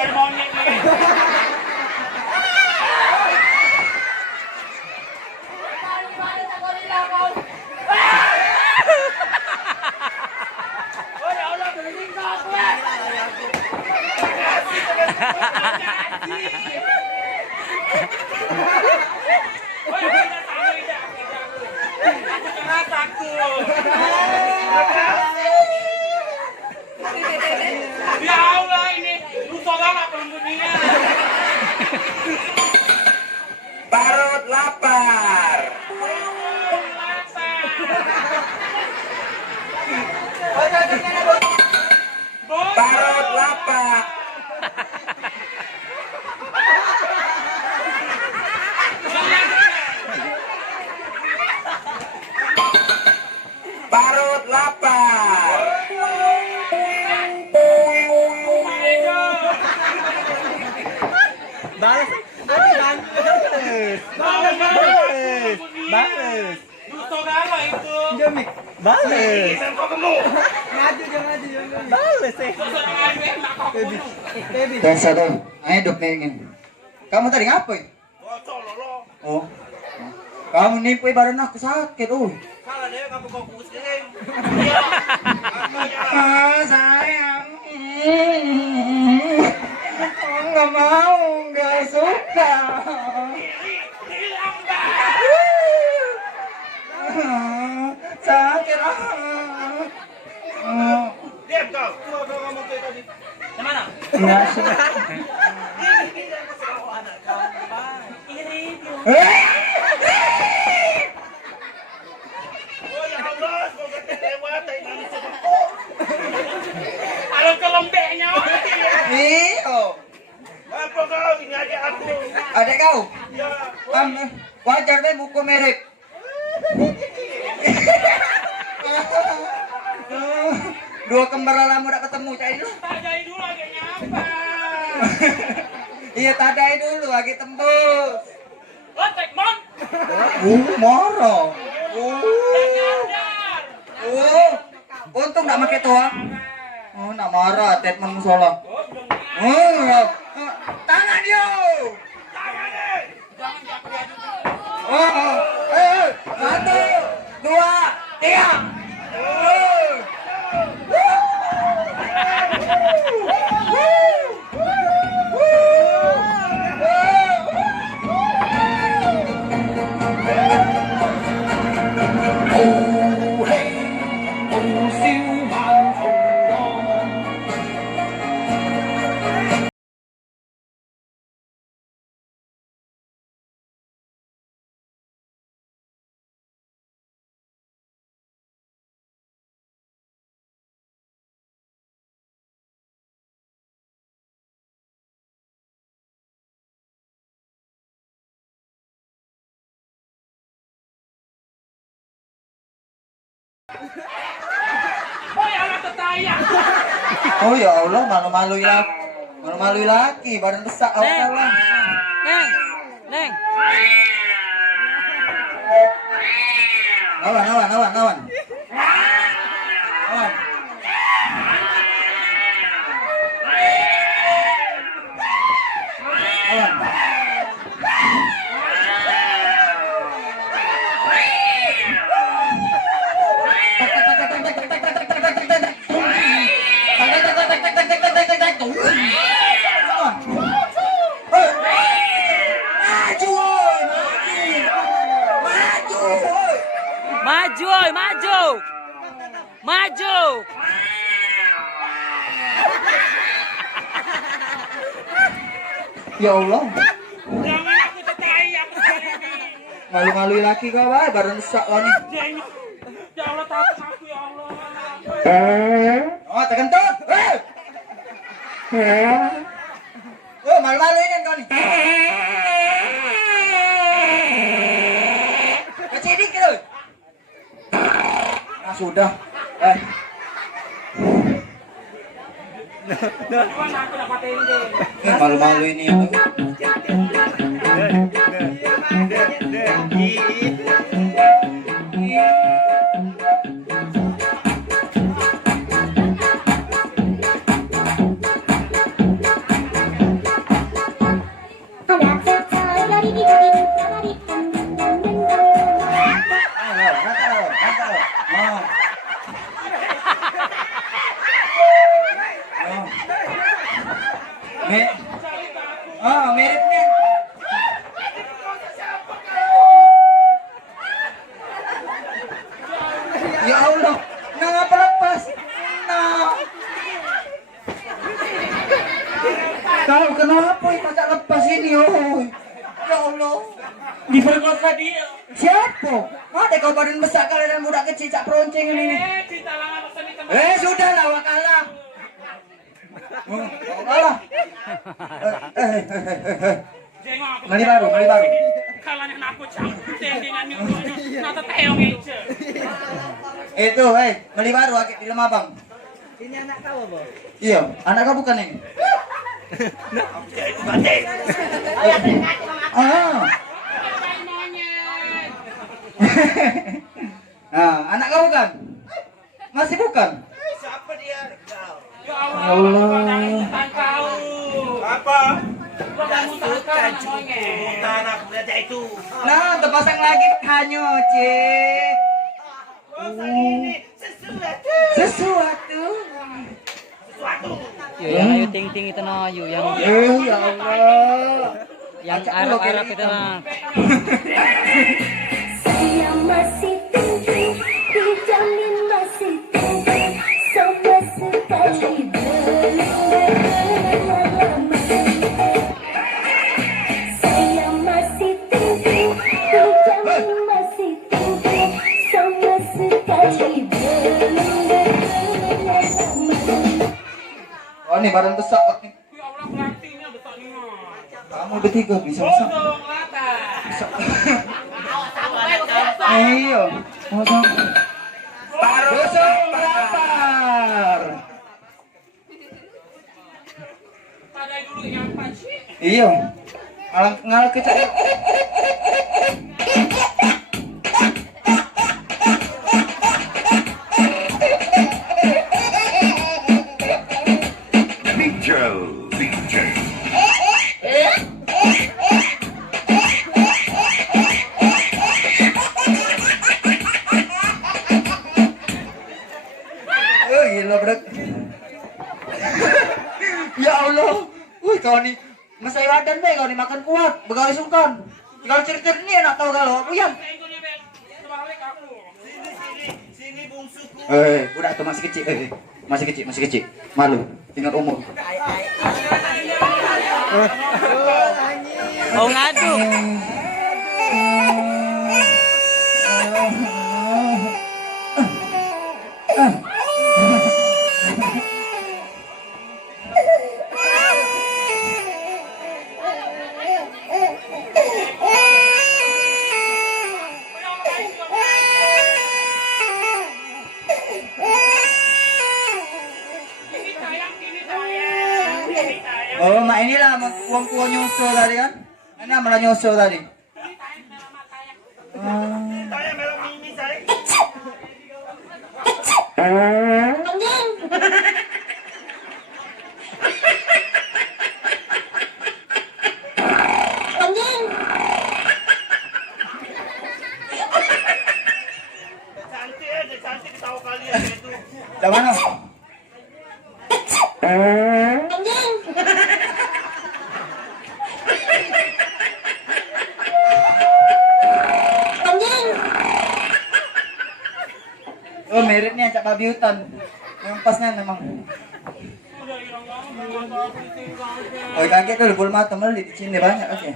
kayak monyet nih. Oh ya Allah, berhenti kau. Ya Allah, ini lupa banget penghuninya. Parut lapar. Parut lapar. Parut lapar. Balas. Balas. Saudara itu. Jamik. Balas. Maju Balas eh. Baby. Dan satu, ayo dok ingin. Kamu tadi ngapain? Oh, kamu nipu badan aku sakit, Salah deh, kamu kok pusing. Sayang. Nggak mau, nggak suka. Sakit. Diam kau. Coba ngomong kayak tadi. Kemana? Nggak suka. Oh ya Allah, kau kata lewat dari mana coba? Kalau ke lembeknya, Iyo, apa kau ini adik aku? adek kau. Ya, Wajar deh buku mirip. Dua kembar lama udah ketemu cai dulu. tajai dulu agaknya apa? Iya tadai dulu lagi tembus. Oh, Tekmon. Moro. Dadar. Untung nggak pakai toa. Oh, nak marah statement musola. Tangan yo. Jangan diadu. Satu, dua, tiga. Oh ya Allah tetayang. Oh ya Allah, malu-maluin lagi. Malu-maluin lagi, badan besar awal lah. Neng. Neng. Awan. Awan. Maju, oi, maju. Maju. Ya Allah, Jangan aku tetayang sekali ini. malu-maluin lagi kau, badan besar kau nih. Ya Allah takut aku ya Allah. Oh, terkentut. Oh, malu-maluin kau nih. Kecidik lu. Nah, sudah. Cuman aku dapat ini. Malu-malu ini ya. Mirip nih. Ya Allah, ngapa lepas? Nah. Kau kenapa tak lepas ini, oh? Ya Allah. Di perkosa dia. Siapa? Ada kau badan besar kalian dan budak kecil cak peronceng ini. Cinta langan pesan di tempat. Sudahlah, wakalah. Wakalah. Mali baru. Kalanya aku campur dengan nyuruh nata teong aja. Itu, mali baru akik di Lemabang. Ini anak kau, Bang. Iya, anak kau bukan ini. Anak kau bukan? Masih bukan? Siapa dia? Ya Allah. Kau. Apa? Tanah belajar itu. Nah, terpasang lagi hanya, Cik. Sesuatu. Yang ayo ting-ting itu nah, yuk yang Ya Allah. yang Arab itu nah. Saya masih tinggi, dijamin masih tinggi, sama sekali belum berlama. Saya masih tinggi, dijamin masih tinggi, sama sekali belum berlama. Oh, ini badan besar kok nih. Ya Allah pelantinya besar nih. Kamu bertiga bisa besar. Bodong lata. Iya. Besok lapar. Padai dulu yang panci. Iya. Ngalah kecil. Gila bro. Ya Allah. Wih kau nih mesai badan be kau nih makan kuat begawi sungkan. Kalau cerita ini enak tahu kalau Uyan. Sebalik aku. Sini bungsuku. Budak tuh masih kecil. Masih kecil. Malu. Tinggal umur. Oh ngadu. Oh, mak inilah uang tua nyusul tadi kan? Ini malah nyusul tadi. Saya melok mimi saya. Cantik tahu kalian itu. Dari mana? Oh, mereknya Cak Babi Hutan. Yang pasnya memang. Oh, kaget tuh bulu mata meli di sini banyak aja.